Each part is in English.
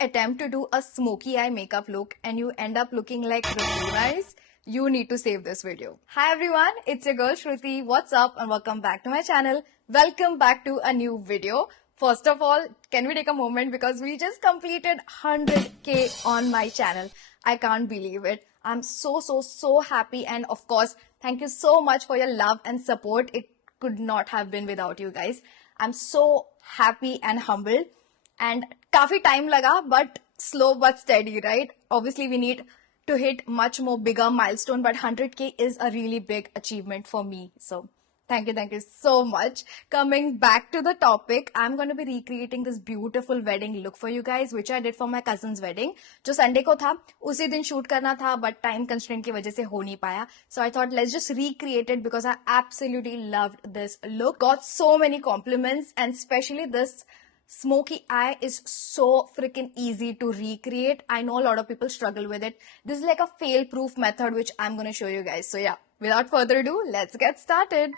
attempt to do a smoky eye makeup look and you end up looking like raccoon eyes, you need to save this video. Hi everyone, it's your girl Shruti. What's up and welcome back to my channel. Welcome back to a new video. First of all, can we take a moment because we just completed 100k on my channel. I can't believe it. I'm so happy, and of course, thank you so much for your love and support. It could not have been without you guys. I'm so happy and humbled, and काफी time laga, but slow but steady, right? Obviously, we need to hit much more bigger milestone, but 100k is a really big achievement for me. So thank you so much. Coming back to the topic, I'm going to be recreating this beautiful wedding look for you guys, which I did for my cousin's wedding. जो Sunday को था, उसी दिन shoot करना था, but time constraint की वजह से हो नहीं पाया. So I thought let's just recreate it because I absolutely loved this look. Got so many compliments, and especially this smoky eye is so freaking easy to recreate. I know a lot of people struggle with it. This is like a fail-proof method which I'm going to show you guys. So yeah, without further ado, let's get started.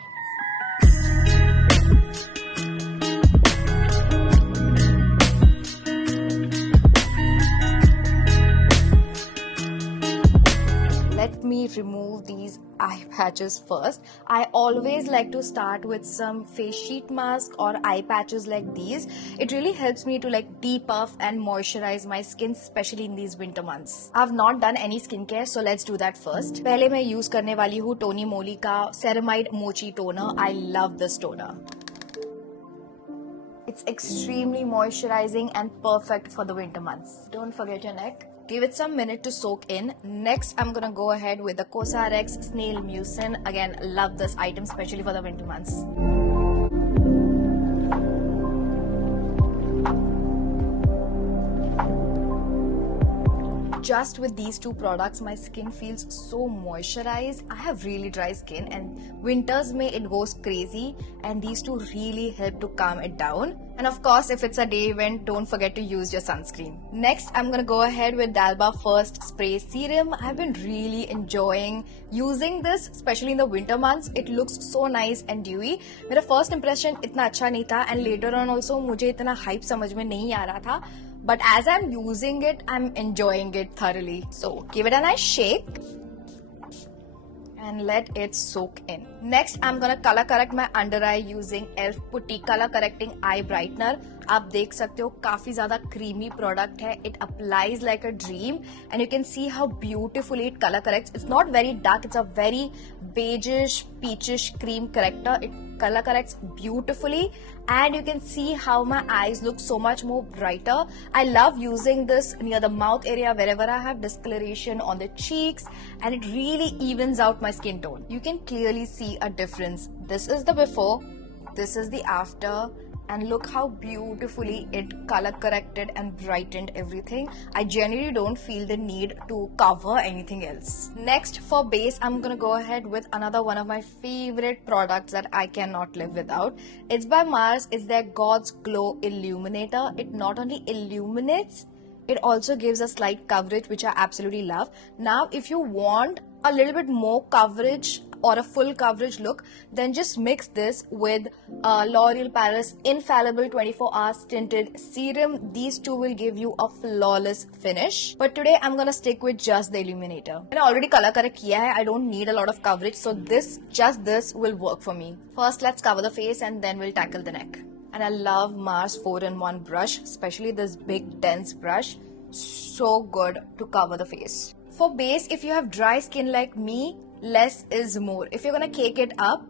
Let me remove these eye patches first. I always like to start with some face sheet mask or eye patches like these. It really helps me to like depuff and moisturize my skin, especially in these winter months. I've not done any skincare, so let's do that first. पहले मैं use करने वाली हूँ Tony Moly का Ceramide Mochi Toner. I love this toner. It's extremely moisturizing and perfect for the winter months. Don't forget your neck. Give it some minute to soak in. Next, I'm gonna go ahead with the Cosrx Snail Mucin. Again, love this item, especially for the winter months. Just with these two products, my skin feels so moisturized. I have really dry skin, and winters may it goes crazy, and these two really help to calm it down. And of course, if it's a day event, don't forget to use your sunscreen. Next, I'm gonna go ahead with Dalba First Spray Serum. I've been really enjoying using this, especially in the winter months. It looks so nice and dewy. मेरा first impression इतना अच्छा नहीं था, and later on also मुझे इतना hype समझ में नहीं आ रहा था. But as I'm using it, I'm enjoying it thoroughly. So give it a nice shake and let it soak in. Next, I'm gonna color correct my under eye using e.l.f. Putty Color Correcting Eye Brightener. आप देख सकते हो काफी ज़्यादा creamy product है. It applies like a dream, and you can see how beautifully it color corrects. It's not very dark. It's a very beigeish, peachish cream corrector. It color corrects beautifully, and you can see how my eyes look so much more brighter. I love using this near the mouth area wherever I have discoloration on the cheeks, and it really evens out my skin tone. You can clearly see a difference. This is the before, this is the after, and look how beautifully it color corrected and brightened everything. I generally don't feel the need to cover anything else. Next, for base, I'm gonna go ahead with another one of my favorite products that I cannot live without. It's by Mars. It's their God's Glow Illuminator. It not only illuminates, it also gives a slight coverage, which I absolutely love. Now, if you want a little bit more coverage or a full coverage look, then just mix this with L'Oreal Paris Infallible 24-hour Tinted Serum. These two will give you a flawless finish. But today I'm gonna stick with just the illuminator. I already color correct kiya hai. I don't need a lot of coverage, so just this will work for me. First, let's cover the face and then we'll tackle the neck. And I love Mars 4-in-1 brush, especially this big dense brush. So good to cover the face. For base, if you have dry skin like me, less is more. If you're gonna cake it up,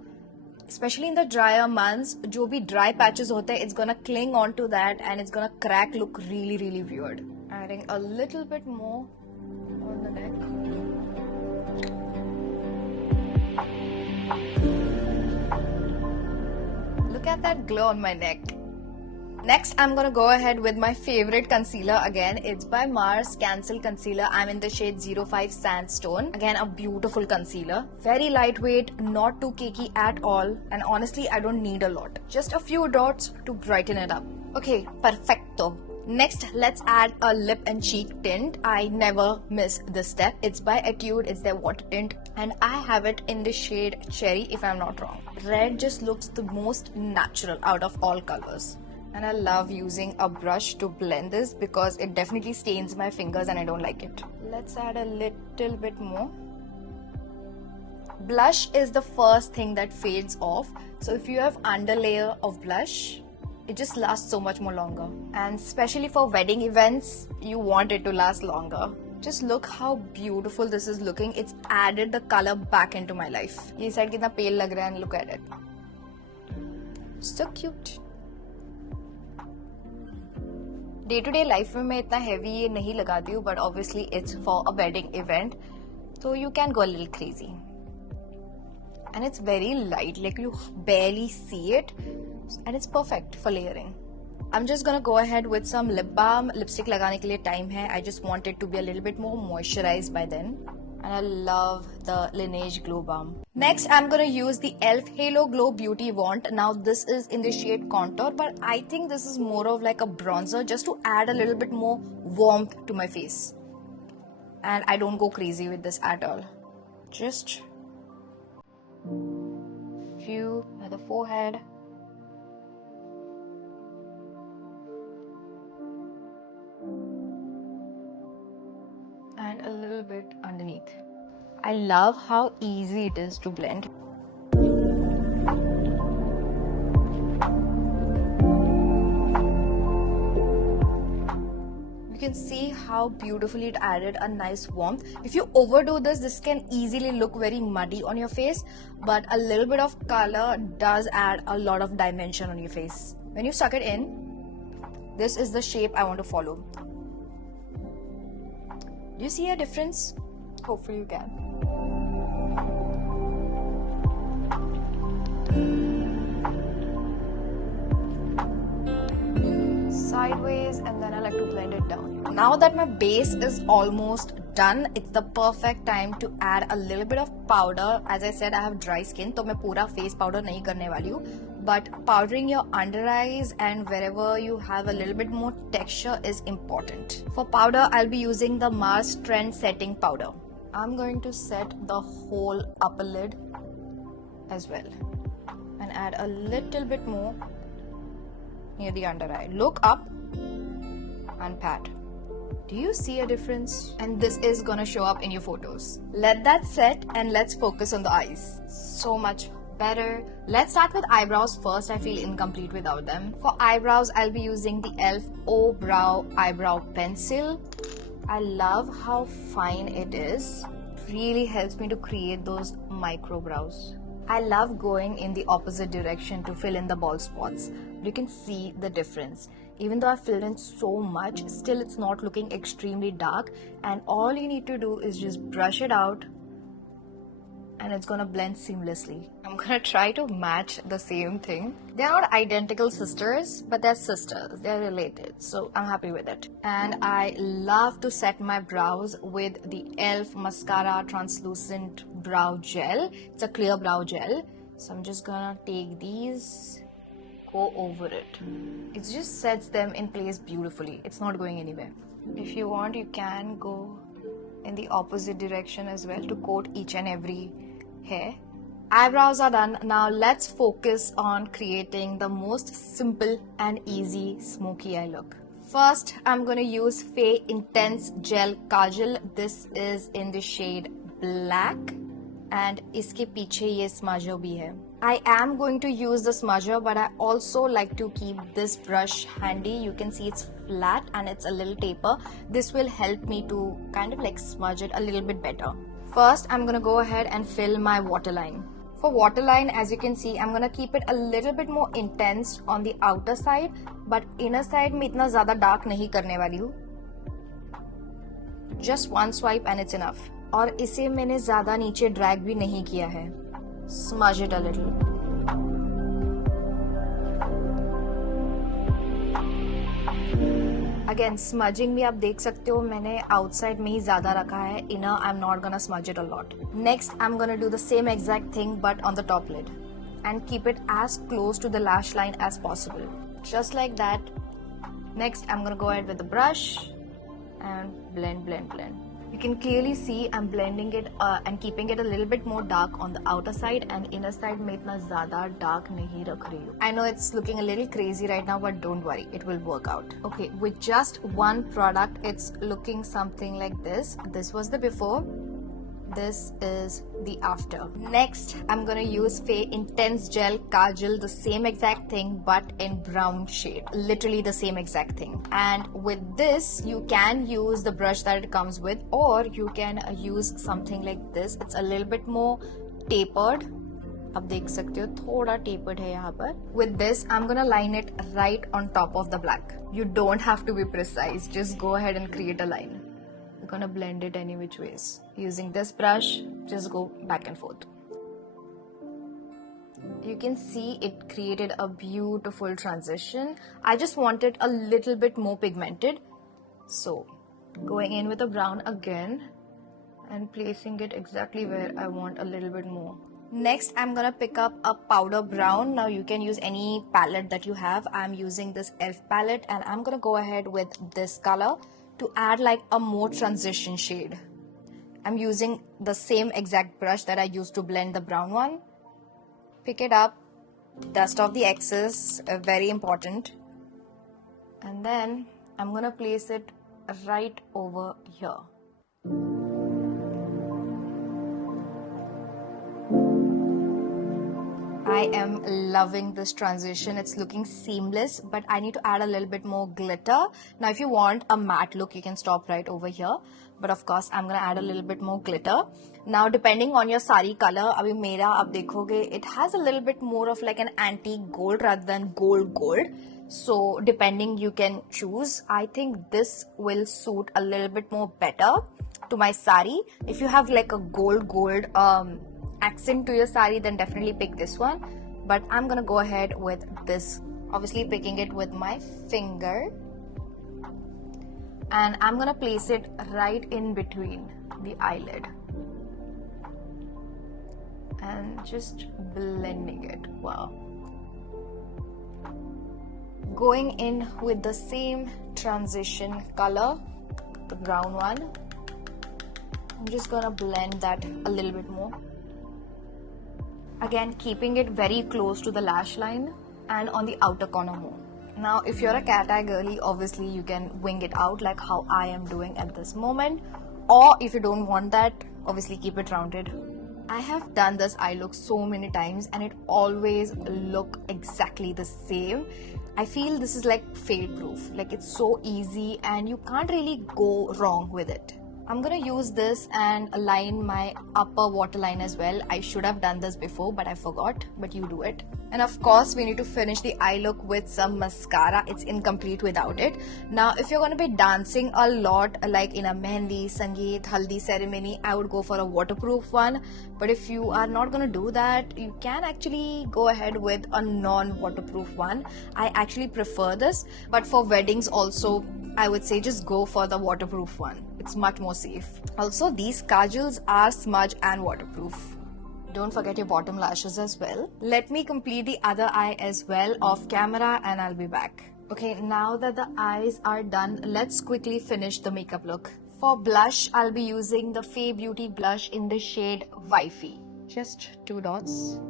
especially in the drier months, जो भी dry patches होते हैं, it's gonna cling onto that and it's gonna crack, look really weird. Adding a little bit more on the neck. Look at that glow on my neck. Next, I'm gonna go ahead with my favorite concealer again. It's by Mars Cancel Concealer. I'm in the shade 05 Sandstone. Again, a beautiful concealer. Very lightweight, not too cakey at all. And honestly, I don't need a lot. Just a few dots to brighten it up. Okay, perfecto. Next, let's add a lip and cheek tint. I never miss this step. It's by Etude. It's their water tint. And I have it in the shade Cherry, if I'm not wrong. Red just looks the most natural out of all colors. And I love using a brush to blend this because it definitely stains my fingers and I don't like it. Let's add a little bit more. Blush is the first thing that fades off. So if you have underlayer of blush, it just lasts so much more longer. And especially for wedding events, you want it to last longer. Just look how beautiful this is looking. It's added the color back into my life. ये side कितना pale लग रहा है, and look at it. So cute. Day to day life में मैं इतना heavy ये नहीं लगाती हूँ, but obviously it's for a wedding event, so you can go a little crazy. And it's very light, like you barely see it, and it's perfect for layering. I'm just gonna go ahead with some lip balm. Lipstick लगाने के लिए time है. I just want it to be a little bit more moisturized by then. And I love the Laneige Glow Balm. Next, I'm gonna use the e.l.f. Halo Glow Beauty Wand. Now this is in the shade Contour, but I think this is more of like a bronzer just to add a little bit more warmth to my face. And I don't go crazy with this at all. Just few at the forehead. And a little bit underneath. I love how easy it is to blend. You can see how beautifully it added a nice warmth. If you overdo this, this can easily look very muddy on your face, but a little bit of color does add a lot of dimension on your face. When you suck it in, this is the shape I want to follow. Do you see a difference? Hopefully you can. Sideways, and then I like to blend it down. Now that my base is almost done, it's the perfect time to add a little bit of powder. As I said, I have dry skin, so मैं पूरा face powder नहीं करने वाली हूँ. But powdering your under eyes and wherever you have a little bit more texture is important. For powder, I'll be using the Mars Trend Setting Powder. I'm going to set the whole upper lid as well and add a little bit more near the under eye. Look up and pat. Do you see a difference? And this is gonna show up in your photos. Let that set and let's focus on the eyes. So much better. Let's start with eyebrows first. I feel incomplete without them. For eyebrows, I'll be using the e.l.f. O Brow Eyebrow Pencil. I love how fine it is. Really helps me to create those micro brows. I love going in the opposite direction to fill in the bald spots. You can see the difference. Even though I filled in so much, still it's not looking extremely dark, and all you need to do is just brush it out and it's gonna blend seamlessly. I'm gonna try to match the same thing. They're not identical sisters, but they're sisters. They're related, so I'm happy with it. And I love to set my brows with the e.l.f. Mascara Translucent Brow Gel. It's a clear brow gel. So I'm just gonna take these, go over it. It just sets them in place beautifully. It's not going anywhere. If you want, you can go in the opposite direction as well to coat each and every hair. Eyebrows are done. Now let's focus on creating the most simple and easy smoky eye look. First, I'm going to use Faye Intense Gel Kajal. This is in the shade Black, and इसके पीछे ये smudger भी है. I am going to use the smudger, but I also like to keep this brush handy. You can see it's flat and it's a little taper. This will help me to kind of like smudge it a little bit better. First, I'm gonna go ahead and fill my waterline. For waterline, as you can see, I'm gonna keep it a little bit more intense on the outer side, but inner side में इतना ज़्यादा dark नहीं करने वाली हूँ. Just one swipe and it's enough. और इसे मैंने ज़्यादा नीचे drag भी नहीं किया है. Smudge it a little. Again, smudging भी आप देख सकते हो, मैंने outside में ही ज़्यादा रखा है. Inner, I'm not gonna smudge it a lot. Next, I'm gonna do the same exact thing but on the top lid and keep it as close to the lash line as possible. Just like that. Next, I'm gonna go ahead with the brush and blend, blend, blend. You can clearly see I'm blending it and keeping it a little bit more dark on the outer side, and inner side में इतना ज़्यादा dark नहीं रख रही हूँ. I know it's looking a little crazy right now, but don't worry, it will work out. Okay, with just one product, it's looking something like this. This was the before. This is the after. Next, I'm gonna use Faye Intense Gel Kajal, the same exact thing but in brown shade. Literally the same exact thing. And with this, you can use the brush that it comes with, or you can use something like this. It's a little bit more tapered. आप देख सकते हो थोड़ा tapered है यहाँ पर. With this, I'm gonna line it right on top of the black. You don't have to be precise. Just go ahead and create a line. We're gonna blend it any which ways. Using this brush, just go back and forth. You can see it created a beautiful transition. I just want it a little bit more pigmented. So, going in with a brown again and placing it exactly where I want a little bit more. Next, I'm gonna pick up a powder brown. Now you can use any palette that you have. I'm using this e.l.f. palette and I'm gonna go ahead with this color to add like a more transition shade. I'm using the same exact brush that I used to blend the brown one. Pick it up, dust off the excess, very important. And then I'm gonna place it right over here. I am loving this transition. It's looking seamless, but I need to add a little bit more glitter. Now, if you want a matte look, you can stop right over here. But of course, I'm gonna add a little bit more glitter. Now, depending on your sari color, abhi mera ab dekhoge, it has a little bit more of like an antique gold rather than gold. So, depending, you can choose. I think this will suit a little bit more better to my sari. If you have like a gold accent to your sari, then definitely pick this one, but I'm gonna go ahead with this, obviously picking it with my finger, and I'm gonna place it right in between the eyelid and just blending it. Wow. Going in with the same transition color, the brown one, I'm just gonna blend that a little bit more. Again, keeping it very close to the lash line and on the outer corner more. Now, if you're a cat eye girly, obviously you can wing it out like how I am doing at this moment. Or if you don't want that, obviously keep it rounded. I have done this eye look so many times and it always look exactly the same. I feel this is like fade proof. Like it's so easy and you can't really go wrong with it. I'm gonna use this and align my upper waterline as well. I should have done this before, but I forgot, but you do it. And of course, we need to finish the eye look with some mascara. It's incomplete without it. Now, if you're gonna be dancing a lot, like in a mehndi, sangeet, haldi ceremony, I would go for a waterproof one. But if you are not gonna do that, you can actually go ahead with a non-waterproof one. I actually prefer this, but for weddings also, I would say just go for the waterproof one. It's much more safe. Also, these kajals are smudge and waterproof. Don't forget your bottom lashes as well. Let me complete the other eye as well off camera and I'll be back. Okay, now that the eyes are done, let's quickly finish the makeup look. For blush, I'll be using the Faye Beauty blush in the shade Wifey. Just 2 dots.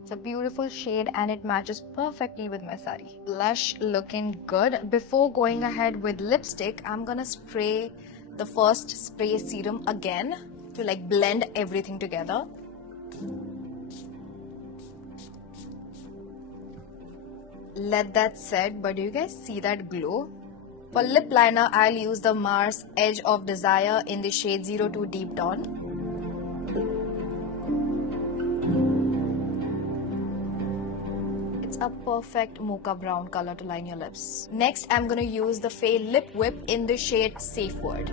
It's a beautiful shade and it matches perfectly with my sari. Blush looking good. Before going ahead with lipstick, I'm gonna spray the first spray serum again to like blend everything together. Let that set, but do you guys see that glow? For lip liner, I'll use the Mars Edge of Desire in the shade 02 Deep Dawn. A perfect mocha brown color to line your lips. Next, I'm gonna use the Faye Lip Whip in the shade Safe Word.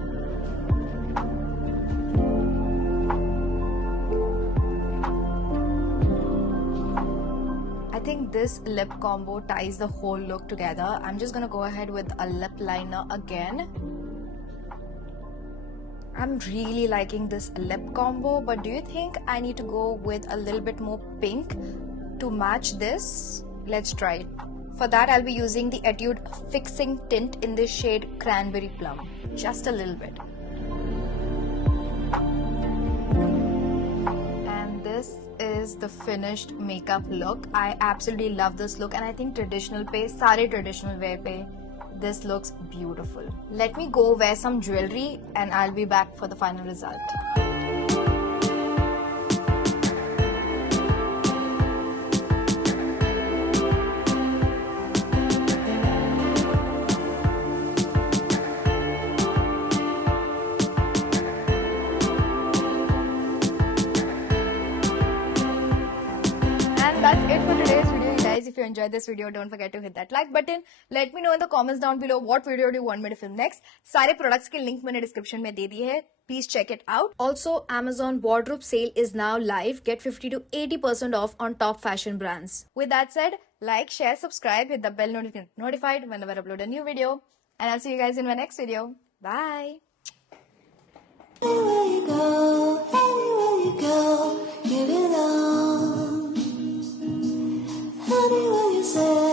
I think this lip combo ties the whole look together. I'm just gonna go ahead with a lip liner again. I'm really liking this lip combo, but do you think I need to go with a little bit more pink to match this. Let's try it. For that, I'll be using the Etude Fixing Tint in the shade Cranberry Plum. Just a little bit. And this is the finished makeup look. I absolutely love this look, and I think traditional pe, sare traditional wear pe, this looks beautiful. Let me go wear some jewelry and I'll be back for the final result. That's it for today's video, guys. If you enjoyed this video, don't forget to hit that like button. Let me know in the comments down below what video do you want me to film next. सारे products के link मैंने description में दे दिए हैं. Please check it out. Also, Amazon wardrobe sale is now live. Get 50 to 80% off on top fashion brands. With that said, like, share, subscribe, hit the bell notified whenever I upload a new video. And I'll see you guys in my next video. Bye. Anywhere you go, give it all. Honey, when you say